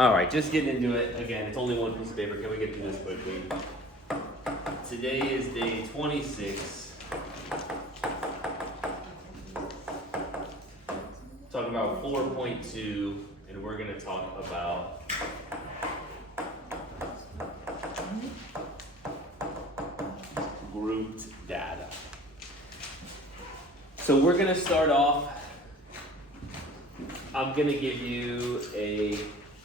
All right, just getting into it. Again, it's only one piece of paper. Can we get through this quickly? Today is day 26. Talk about 4.2, and we're going to talk about grouped data. So we're going to start off. I'm going to give you a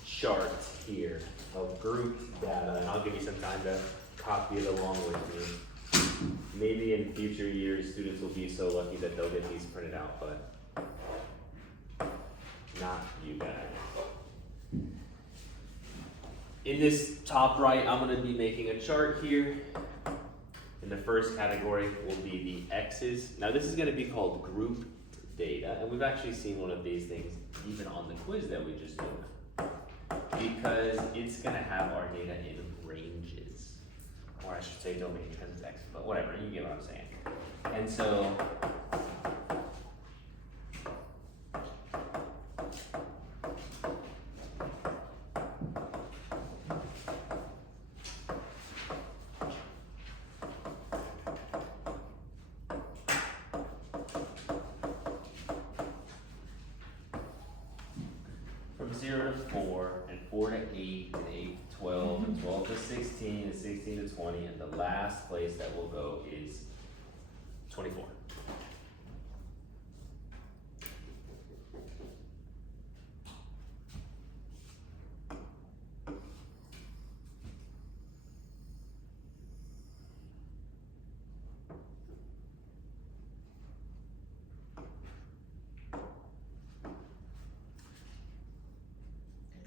chart here of grouped data, and I'll give you some time to copy it along with me. Maybe in future years, students will be so lucky that they'll get these printed out, but not you guys. In this top right, I'm going to be making a chart here. And the first category will be the X's. Now this is going to be called grouped data, and we've actually seen one of these things even on the quiz that we just took, because it's going to have our data in ranges, or I should say domain because it's X, but whatever, you get what I'm saying. And so from 0 to 4, and 4 to 8, and 8 to 12, and 12 to 16, and 16 to 20, and the last place that will go is 24.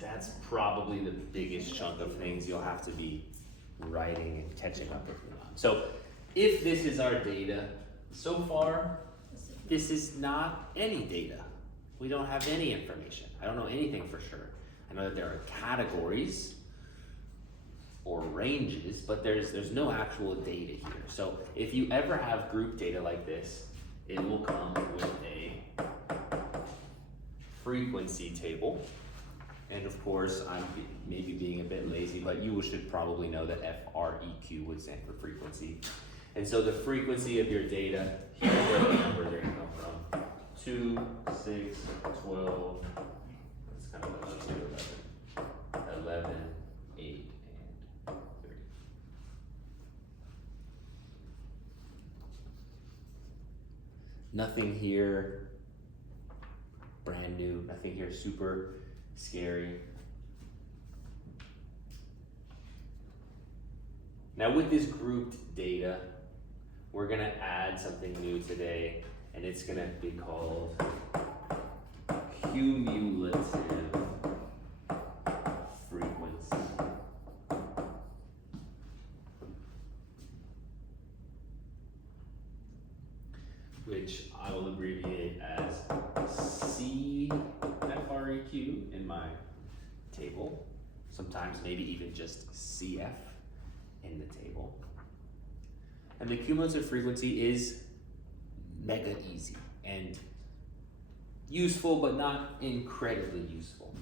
That's probably the biggest chunk of things you'll have to be writing and catching up with me on. So if this is our data, so far, this is not any data. We don't have any information. I don't know anything for sure. I know that there are categories or ranges, but there's no actual data here. So if you ever have group data like this, it will come with a frequency table. And of course, I'm maybe being a bit lazy, but you should probably know that FREQ would stand for frequency. And so the frequency of your data, here's where the numbers are going to come from. 2, 6, 12, that's kind of what let's do 11, 8, and 3. Nothing here brand new, nothing here super scary. Now with this grouped data, we're gonna add something new today, and it's gonna be called cumulative frequency. Which I will abbreviate as CFREQ in my table, sometimes maybe even just CF in the table. And the cumulative frequency is mega easy and useful, but not incredibly useful.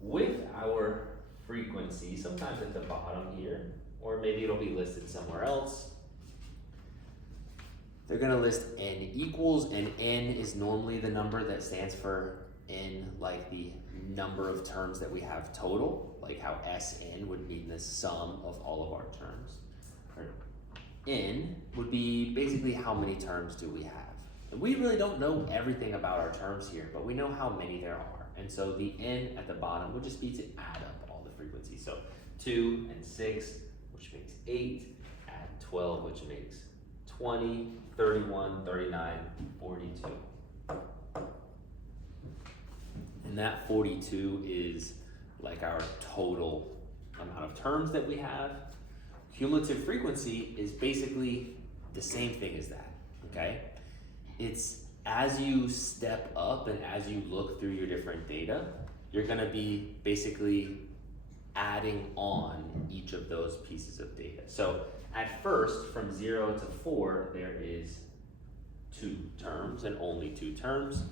With our frequency, sometimes at the bottom here, or maybe it'll be listed somewhere else, they're going to list n equals, and n is normally the number that stands for n, like the number of terms that we have total, like how Sn would mean the sum of all of our terms. Or n would be basically how many terms do we have. And we really don't know everything about our terms here, but we know how many there are. And so the n at the bottom would just be to add up all the frequencies. So 2 and 6, which makes 8, add 12, which makes 20, 31, 39, 42. And that 42 is like our total amount of terms that we have. Cumulative frequency is basically the same thing as that, okay? It's as you step up and as you look through your different data, you're gonna be basically adding on each of those pieces of data. So at first, from 0 to 4, there is 2 terms and only 2 terms.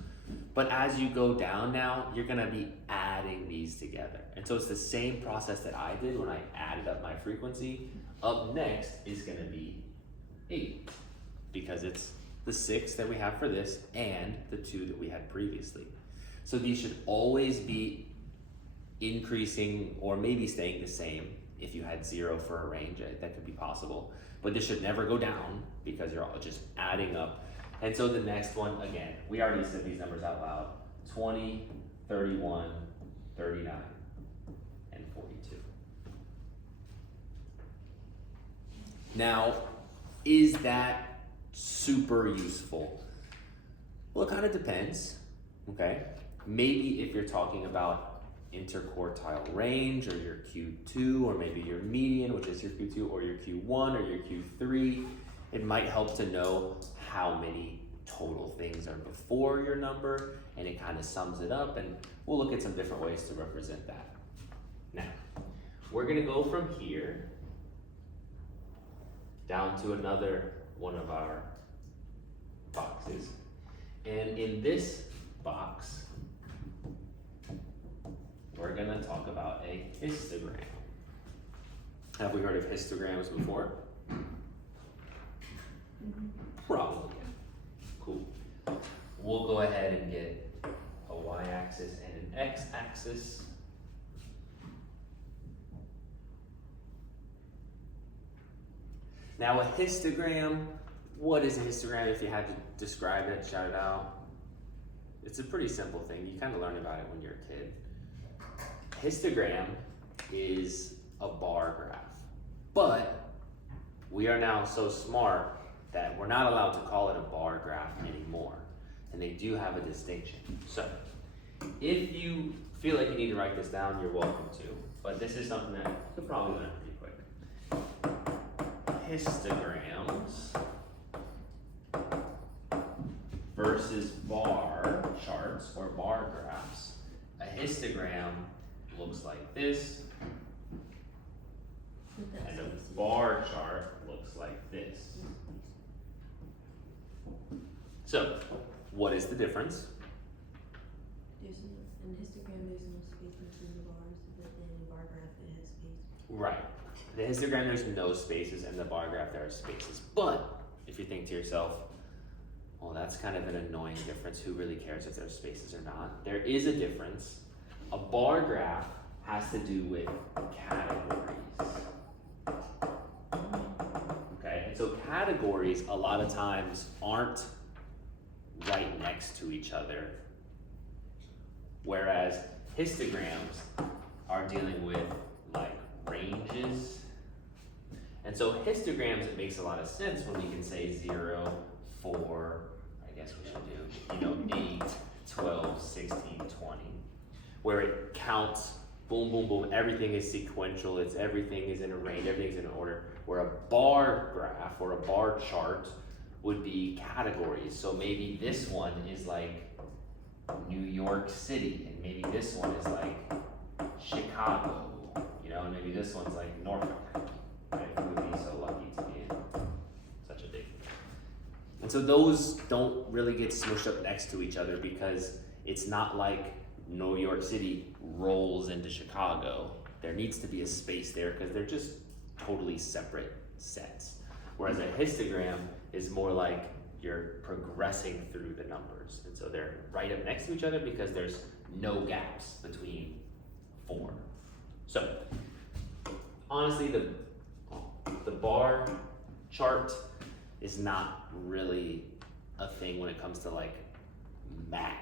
But as you go down now, you're gonna be adding these together. And so it's the same process that I did when I added up my frequency. Up next is gonna be 8, because it's the 6 that we have for this and the 2 that we had previously. So these should always be increasing or maybe staying the same. If you had 0 for a range, that could be possible. But this should never go down because you're all just adding up. And so the next one, again, we already said these numbers out loud: 20, 31, 39, and 42. Now, is that super useful? Well, it kind of depends, okay? Maybe if you're talking about interquartile range, or your Q2, or maybe your median, which is your Q2, or your Q1, or your Q3, it might help to know how many total things are before your number, and it kind of sums it up, and we'll look at some different ways to represent that. Now, we're gonna go from here down to another one of our boxes, and in this box, we're gonna talk about a histogram. Have we heard of histograms before? Probably. Cool. We'll go ahead and get a y-axis and an x-axis. Now a histogram, what is a histogram? If you had to describe it, shout it out. It's a pretty simple thing. You kind of learn about it when you're a kid. Histogram is a bar graph, but we are now so smart that we're not allowed to call it a bar graph anymore, and they do have a distinction. So if you feel like you need to write this down, you're welcome to, but this is something that you could probably learn pretty quick. Histograms versus bar charts or bar graphs. A histogram looks like this, and a bar chart looks like this. So, what is the difference? There's no, in histogram there's no space between the bars, but then in bar graph it has space. Right. The histogram, there's no spaces, and the bar graph, there are spaces. But if you think to yourself, well, that's kind of an annoying difference. Who really cares if there's spaces or not? There is a difference. A bar graph has to do with categories. Okay, and so categories a lot of times aren't right next to each other, whereas histograms are dealing with like ranges. And so histograms, it makes a lot of sense when we can say 0, 4, I guess we should do, 8, 12, 16, 20, where it counts, boom, boom, boom, everything is sequential, everything is in a range, everything's in order, where a bar graph or a bar chart would be categories. So maybe this one is like New York City, and maybe this one is like Chicago, and maybe this one's like Norfolk, right? Who would be so lucky to be in such a big thing? And so those don't really get smushed up next to each other because it's not like New York City rolls into Chicago. There needs to be a space there because they're just totally separate sets. Whereas a histogram is more like you're progressing through the numbers. And so they're right up next to each other because there's no gaps between 4. So honestly, the bar chart is not really a thing when it comes to like math.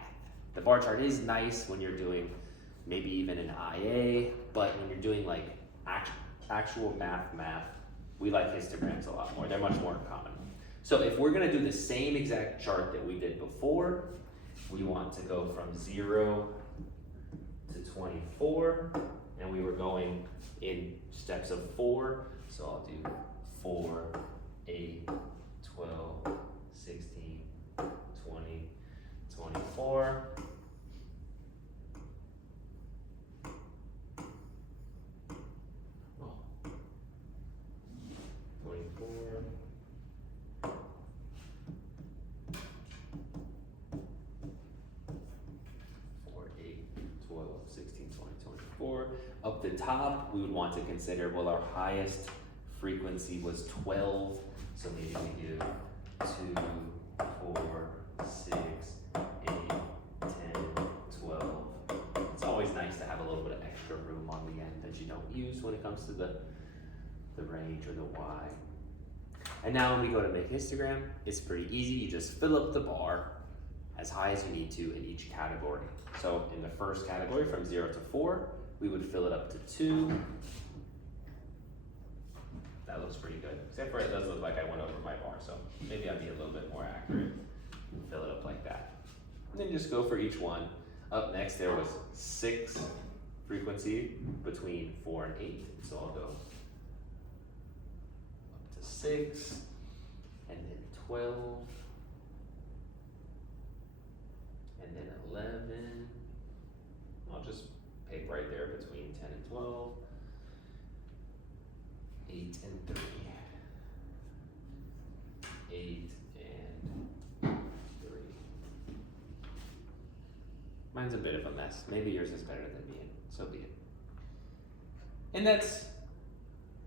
The bar chart is nice when you're doing maybe even an IA, but when you're doing like actual math, we like histograms a lot more. They're much more common. So if we're gonna do the same exact chart that we did before, we want to go from 0 to 24, and we were going in steps of 4. So I'll do 4, 8, 12, 16, 20, 24. 4. Up the top, we would want to consider, well, our highest frequency was 12, so maybe we do 2, 4, 6, 8, 10, 12. It's always nice to have a little bit of extra room on the end that you don't use when it comes to the range or the Y. And now when we go to make histogram, it's pretty easy. You just fill up the bar as high as you need to in each category. So in the first category, from 0 to 4, we would fill it up to 2. That looks pretty good, except for it does look like I went over my bar, so maybe I'll be a little bit more accurate. Fill it up like that. And then just go for each one. Up next, there was 6 frequency between 4 and 8, so I'll go up to 6, and then 12, and then 11. I'll just pick right there between 10 and 12, 8 and 3, 8 and 3. Mine's a bit of a mess. Maybe yours is better than me, so be it. And that's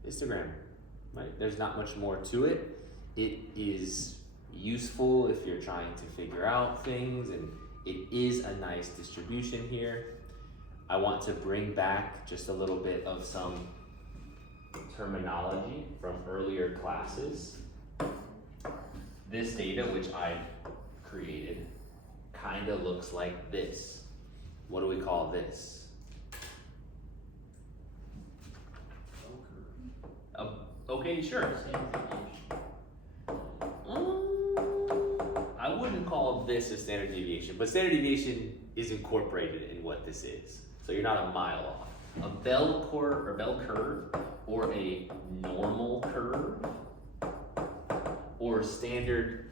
histogram, right? There's not much more to it. It is useful if you're trying to figure out things, and it is a nice distribution here. I want to bring back just a little bit of some terminology from earlier classes. This data, which I've created, kind of looks like this. What do we call this? Okay, sure. I wouldn't call this a standard deviation, but standard deviation is incorporated in what this is. So you're not a mile off. A bell curve, or a normal curve, or standard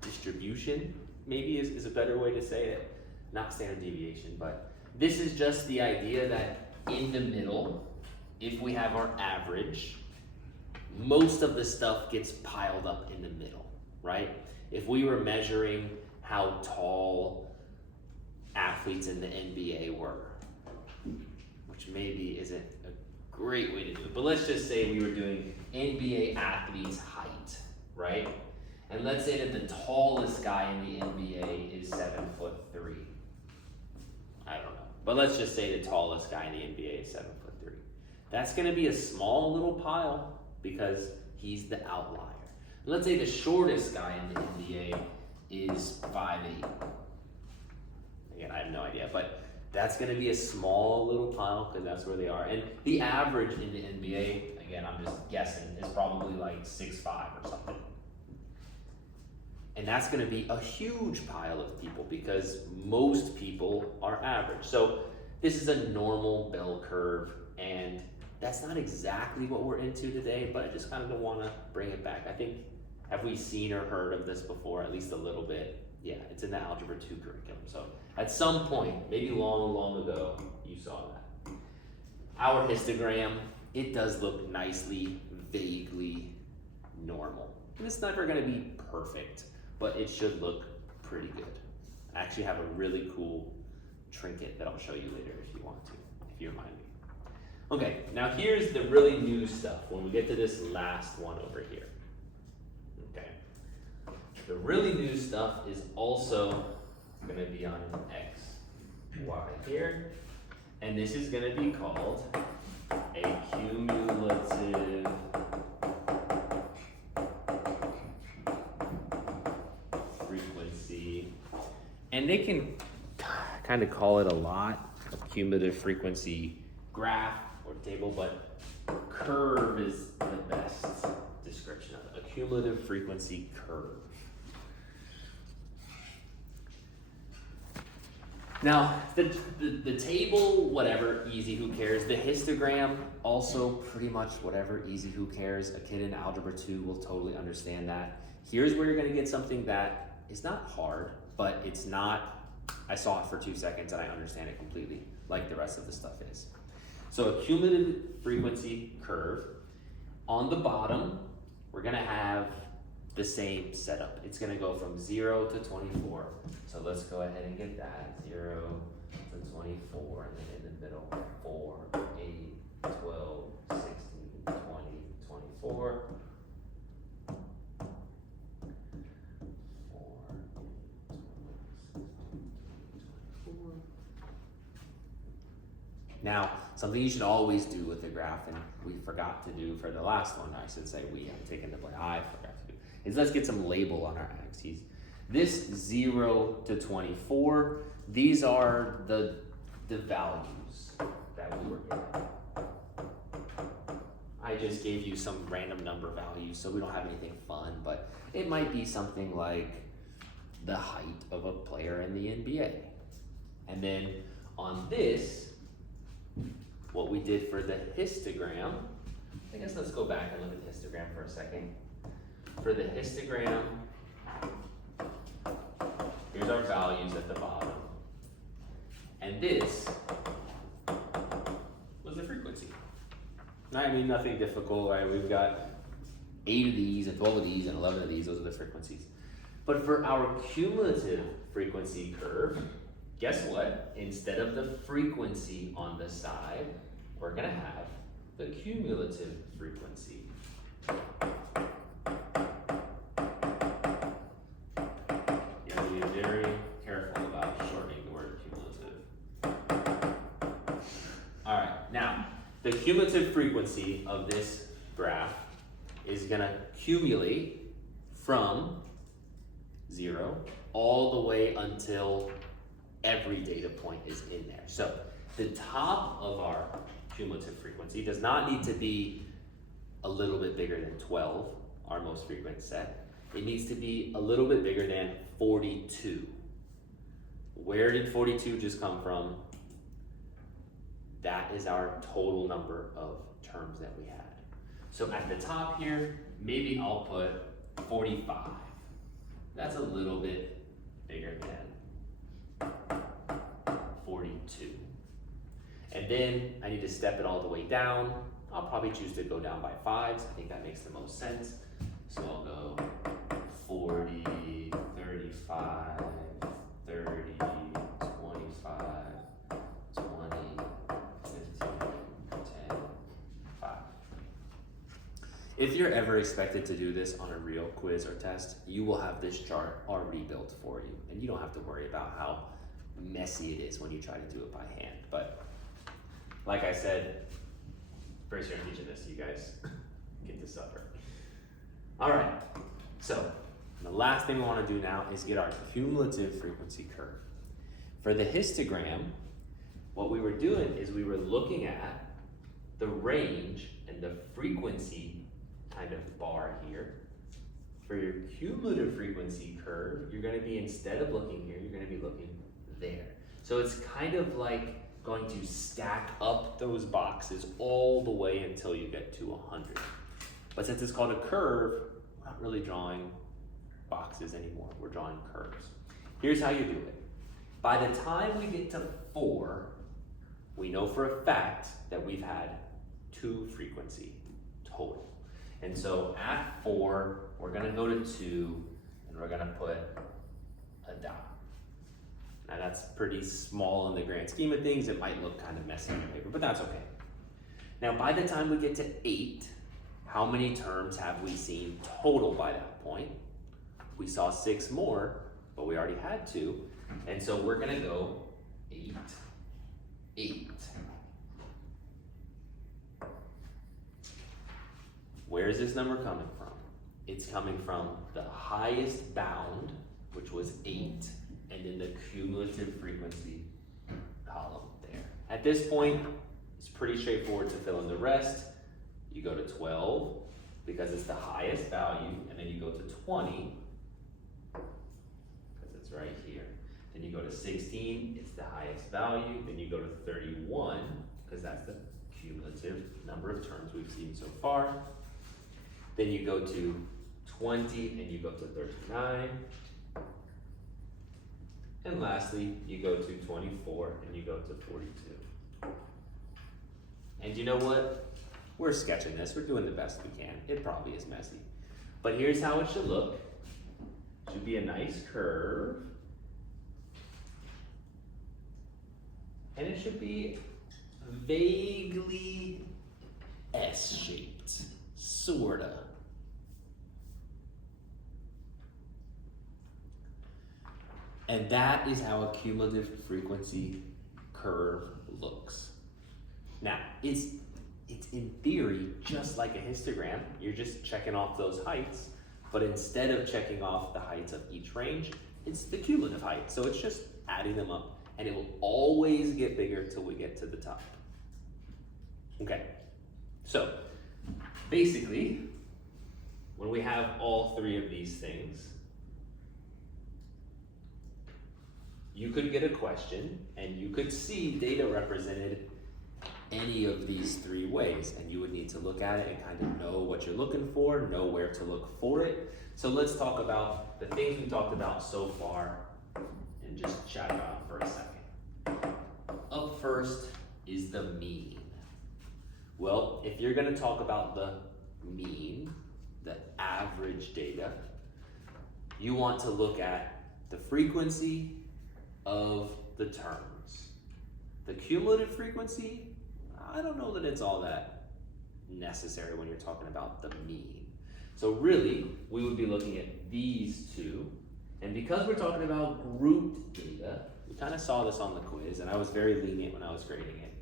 distribution, maybe is a better way to say it. Not standard deviation, but this is just the idea that in the middle, if we have our average, most of the stuff gets piled up in the middle, right? If we were measuring how tall athletes in the NBA were, which maybe isn't a great way to do it, but let's just say we were doing NBA athletes' height, right? And let's say that the tallest guy in the NBA is 7'3". I don't know, but let's just say the tallest guy in the NBA is 7'3". That's going to be a small little pile because he's the outlier. Let's say the shortest guy in the NBA is 5'8". Again, I have no idea, but that's going to be a small little pile because that's where they are. And the average in the NBA, again, I'm just guessing, is probably like 6'5" or something. And that's going to be a huge pile of people because most people are average. So this is a normal bell curve, and that's not exactly what we're into today, but I just kind of want to bring it back. I think, have we seen or heard of this before? At least a little bit. Yeah, it's in the Algebra 2 curriculum. So at some point, maybe long, long ago, you saw that. Our histogram, it does look nicely, vaguely normal. And it's never going to be perfect, but it should look pretty good. I actually have a really cool trinket that I'll show you later if you want to, if you remind me. Okay, now here's the really new stuff when we get to this last one over here. Okay, the really new stuff is also going to be on X, Y here, and this is going to be called a cumulative frequency, and they can kind of call it a lot, a cumulative frequency graph or table, but curve is the best description of it. A cumulative frequency curve. Now, the table, whatever, easy, who cares. The histogram, also pretty much whatever, easy, who cares. A kid in Algebra 2 will totally understand that. Here's where you're gonna get something that is not hard, but it's not, I saw it for 2 seconds and I understand it completely, like the rest of the stuff is. So a cumulative frequency curve, on the bottom, we're gonna have the same setup. It's gonna go from 0 to 24. So let's go ahead and get that. 0 to 24, and then in the middle, 4, 8, 12, 16, 20, 24. 4, 24. Now, something you should always do with the graph, and we forgot to do for the last one, I should say we have taken the play, I forgot to do, is let's get some label on our axes. This 0 to 24, these are the values that we were given. I just gave you some random number values, so we don't have anything fun, but it might be something like the height of a player in the NBA. And then on this, what we did for the histogram, I guess let's go back and look at the histogram for a second. For the histogram, here's our values at the bottom. And this was the frequency. I mean, nothing difficult, right? We've got 8 of these and 12 of these and 11 of these, those are the frequencies. But for our cumulative frequency curve, guess what? Instead of the frequency on the side, we're gonna have the cumulative frequency. You have to be very careful about shortening the word cumulative. All right, now, the cumulative frequency of this graph is gonna accumulate from 0 all the way until every data point is in there. So the top of our cumulative frequency does not need to be a little bit bigger than 12, our most frequent set. It needs to be a little bit bigger than 42. Where did 42 just come from? That is our total number of terms that we had. So at the top here, maybe I'll put 45. That's a little bit bigger than 42. And then I need to step it all the way down. I'll probably choose to go down by 5s. I think that makes the most sense. So I'll go 40, 35, 30, 25, 20, 15, 10, 5. If you're ever expected to do this on a real quiz or test, you will have this chart already built for you, and you don't have to worry about how messy it is when you try to do it by hand. But like I said, first year I'm teaching this, you guys get to suffer. All right, so the last thing we want to do now is get our cumulative frequency curve. For the histogram, what we were doing is we were looking at the range and the frequency kind of bar here. For your cumulative frequency curve, you're going to be, instead of looking here, you're going to be looking there. So it's kind of like going to stack up those boxes all the way until you get to 100. But since it's called a curve, we're not really drawing boxes anymore. We're drawing curves. Here's how you do it. By the time we get to 4, we know for a fact that we've had 2 frequency total. And so at 4, we're gonna go to 2, and we're gonna put a dot. Now that's pretty small in the grand scheme of things. It might look kind of messy on paper, but that's okay. Now by the time we get to 8, how many terms have we seen total by that point? We saw 6 more, but we already had 2. And so we're gonna go 8, 8. Where is this number coming from? It's coming from the highest bound, which was 8, and then the cumulative frequency column there. At this point, it's pretty straightforward to fill in the rest. You go to 12, because it's the highest value, and then you go to 20, because it's right here. Then you go to 16, it's the highest value. Then you go to 31, because that's the cumulative number of terms we've seen so far. Then you go to 20, and you go to 39. And lastly, you go to 24, and you go to 42. And you know what? We're sketching this. We're doing the best we can. It probably is messy. But here's how it should look. It should be a nice curve. And it should be vaguely S-shaped, sorta. And that is how a cumulative frequency curve looks. Now, it's in theory just like a histogram. You're just checking off those heights, but instead of checking off the heights of each range, it's the cumulative height. So it's just adding them up, and it will always get bigger till we get to the top. Okay, so basically, when we have all three of these things, you could get a question and you could see data represented any of these three ways, and you would need to look at it and kind of know what you're looking for, know where to look for it. So let's talk about the things we talked about so far and just chat about it for a second. Up first is the mean. Well, if you're gonna talk about the mean, the average data, you want to look at the frequency of the terms. The cumulative frequency, I don't know that it's all that necessary when you're talking about the mean. So really, we would be looking at these two, and because we're talking about grouped data, we kind of saw this on the quiz, and I was very lenient when I was grading it.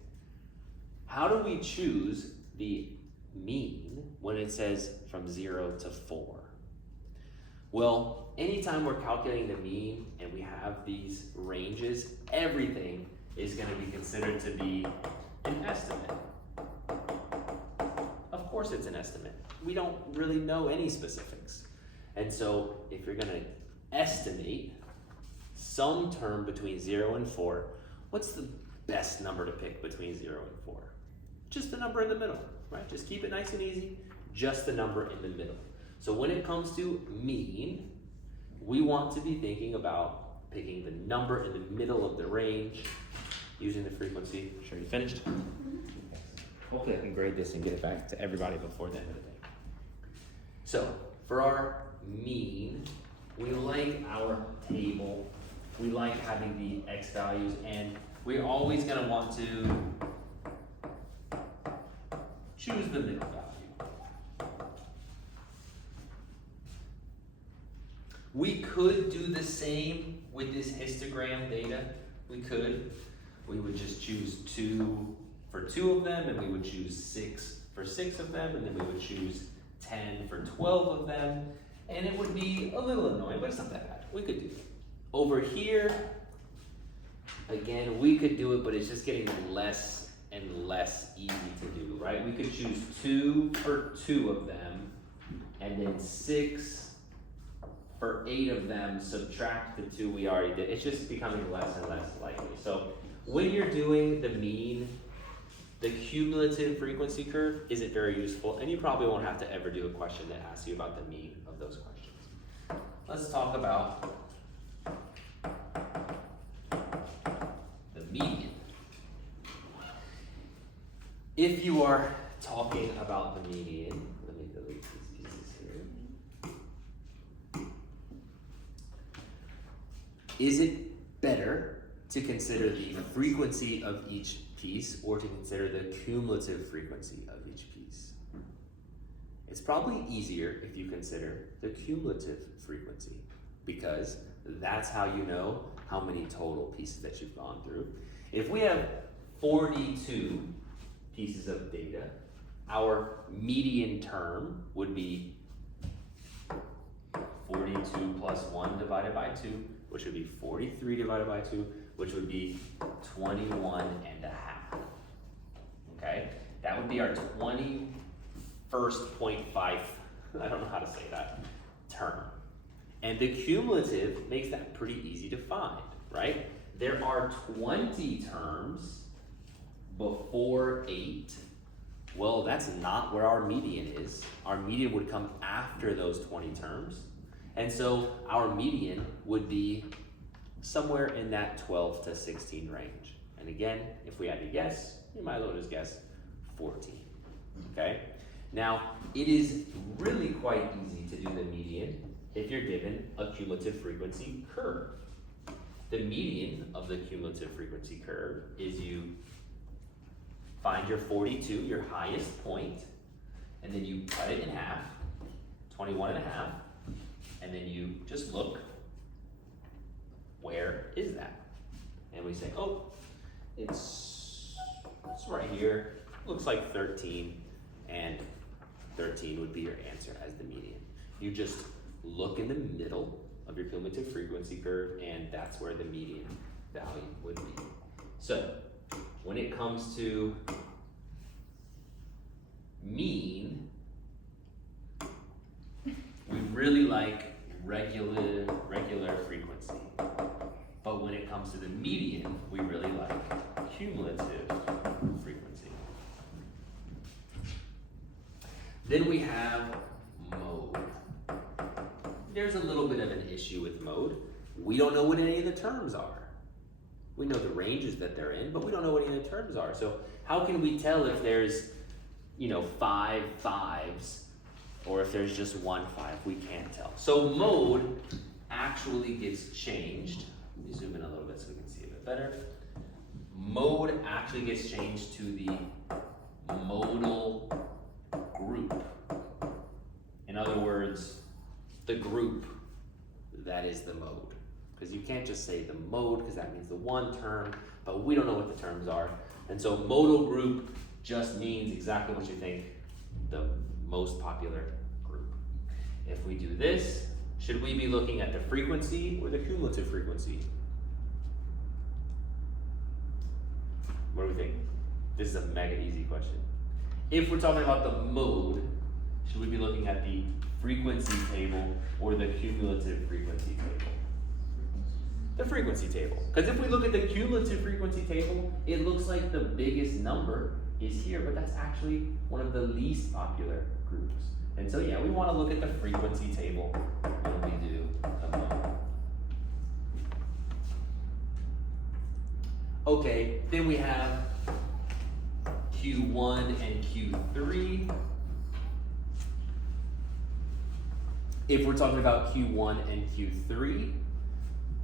How do we choose the mean when it says from 0 to 4? Well, anytime we're calculating the mean and we have these ranges, everything is going to be considered to be an estimate. Of course it's an estimate. We don't really know any specifics. And so if you're going to estimate some term between 0 and 4, what's the best number to pick between 0 and 4? Just the number in the middle, right? Just keep it nice and easy, just the number in the middle. So when it comes to mean, we want to be thinking about picking the number in the middle of the range, using the frequency. Sure, you finished? Okay. Hopefully I can grade this and get it back to everybody before the end of the day. So for our mean, we like our table, we like having the X values, and we're always gonna want to choose the middle value. We could do the same with this histogram data. We could. We would just choose 2 for 2 of them, and we would choose 6 for 6 of them, and then we would choose 10 for 12 of them, and it would be a little annoying, but it's not that bad. We could do it. Over here, again, we could do it, but it's just getting less and less easy to do, right? We could choose 2 for 2 of them, and then 6 for 8 of them, subtract the 2 we already did. It's just becoming less and less likely. So when you're doing the mean, the cumulative frequency curve isn't very useful, and you probably won't have to ever do a question that asks you about the mean of those questions. Let's talk about the median. If you are talking about the median, let me delete these pieces here. Is it better to consider the frequency of each piece or to consider the cumulative frequency of each piece? It's probably easier if you consider the cumulative frequency, because that's how you know how many total pieces that you've gone through. If we have 42 pieces of data, our median term would be 42 plus 1 divided by 2, which would be 43 divided by 2, which would be 21 and a half. Okay? That would be our 21st 0.5, I don't know how to say that, term. And the cumulative makes that pretty easy to find, right? There are 20 terms before 8. Well, that's not where our median is. Our median would come after those 20 terms. And so our median would be somewhere in that 12 to 16 range. And again, if we had to guess, you might as well just guess 14, okay? Now, it is really quite easy to do the median if you're given a cumulative frequency curve. the median of the cumulative frequency curve is you find your 42, your highest point, and then you cut it in half, 21 and a half, and then you just look, where is that? And we say, oh, it's right here, looks like 13, and 13 would be your answer as the median. You just look in the middle of your cumulative frequency curve, and that's where the median value would be. So, when it comes to mean, we really like regular frequency. But when it comes to the median, we really like cumulative frequency. Then we have mode. There's a little bit of an issue with mode. We don't know what any of the terms are. We know the ranges that they're in, but we don't know what any of the terms are. So how can we tell if there's, 5 5s or if there's just 1 5? We can't tell. So mode actually gets changed. Let me zoom in a little bit so we can see a bit better. Mode actually gets changed to the modal group. In other words, the group that is the mode. Because you can't just say the mode, because that means the one term, but we don't know what the terms are. And so modal group just means exactly what you think, the most popular group. If we do this, should we be looking at the frequency or the cumulative frequency? What do we think? This is a mega easy question. If we're talking about the mode, should we be looking at the frequency table or the cumulative frequency table? The frequency table. Because if we look at the cumulative frequency table, it looks like the biggest number is here, but that's actually one of the least popular groups. And so yeah, we want to look at the frequency table when we do the mode. Okay, then we have Q1 and Q3. If we're talking about Q1 and Q3,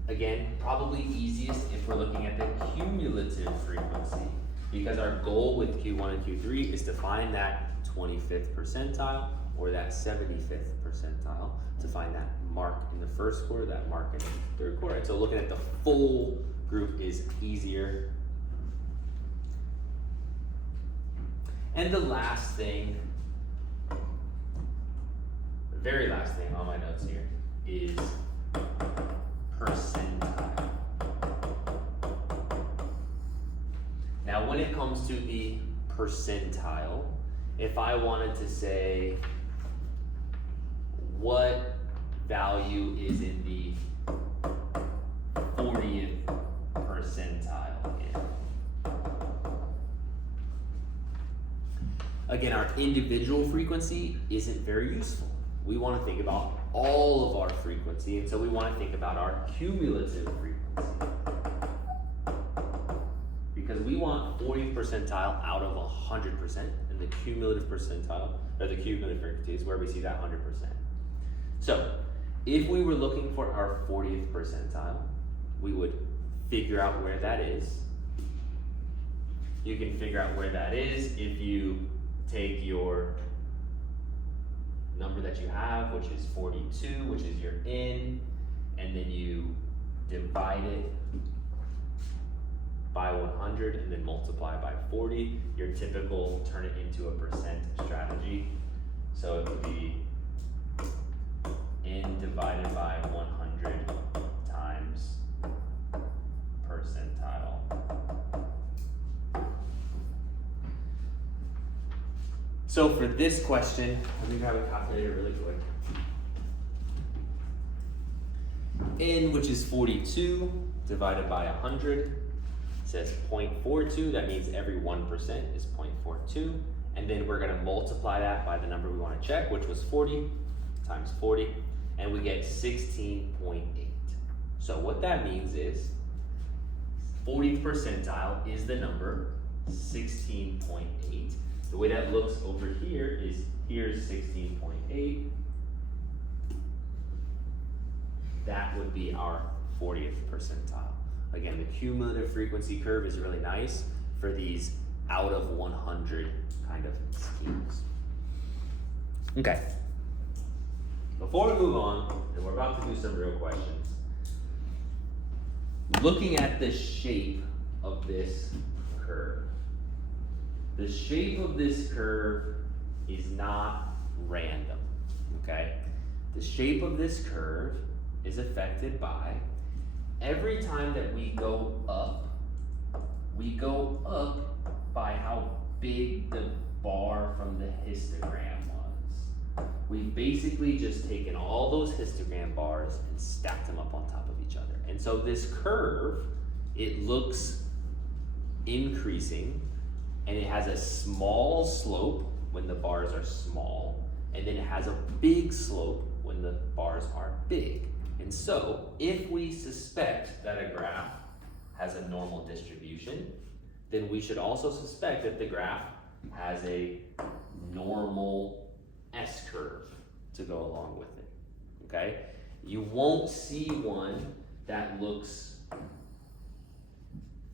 again, probably easiest if we're looking at the cumulative frequency, because our goal with Q1 and Q3 is to find that 25th percentile or that 75th percentile, to find that mark in the first quarter, that mark in the third quarter. And so looking at the full group is easier. And the last thing, the very last thing on my notes here is percentile. Now, when it comes to the percentile, if I wanted to say what value is in the 40th percentile again. Again, our individual frequency isn't very useful. We want to think about all of our frequency, and so we want to think about our cumulative frequency. Because we want 40th percentile out of 100%, and the cumulative percentile, or the cumulative frequency is where we see that 100%. So, if we were looking for our 40th percentile, we would figure out where that is. You can figure out where that is if you take your number that you have, which is 42, which is your n, and then you divide it by 100 and then multiply by 40. Your typical turn it into a percent strategy. So it would be n divided by 100 times percentile. So for this question, let me grab a calculator really quick. N, which is 42, divided by 100, says 0.42. That means every 1% is 0.42. And then we're going to multiply that by the number we want to check, which was 40 times 40, and we get 16.8. So what that means is 40th percentile is the number 16.8. The way that looks over here is, here's 16.8. That would be our 40th percentile. Again, the cumulative frequency curve is really nice for these out of 100 kind of schemes. Okay. Before we move on, and we're about to do some real questions, looking at the shape of this curve. The shape of this curve is not random, okay? The shape of this curve is affected by every time that we go up by how big the bar from the histogram was. We've basically just taken all those histogram bars and stacked them up on top of each other. And so this curve, it looks increasing, and it has a small slope when the bars are small, and then it has a big slope when the bars are big. And so, if we suspect that a graph has a normal distribution, then we should also suspect that the graph has a normal S-curve to go along with it, okay? You won't see one that looks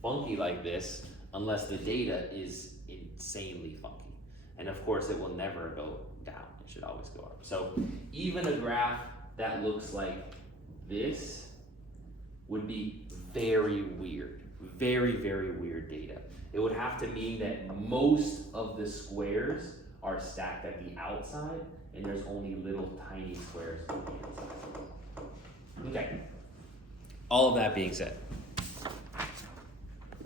funky like this unless the data is insanely funky. And of course, it will never go down. It should always go up. So even a graph that looks like this would be very weird, very, very weird data. It would have to mean that most of the squares are stacked at the outside and there's only little tiny squares on the inside. Okay, all of that being said,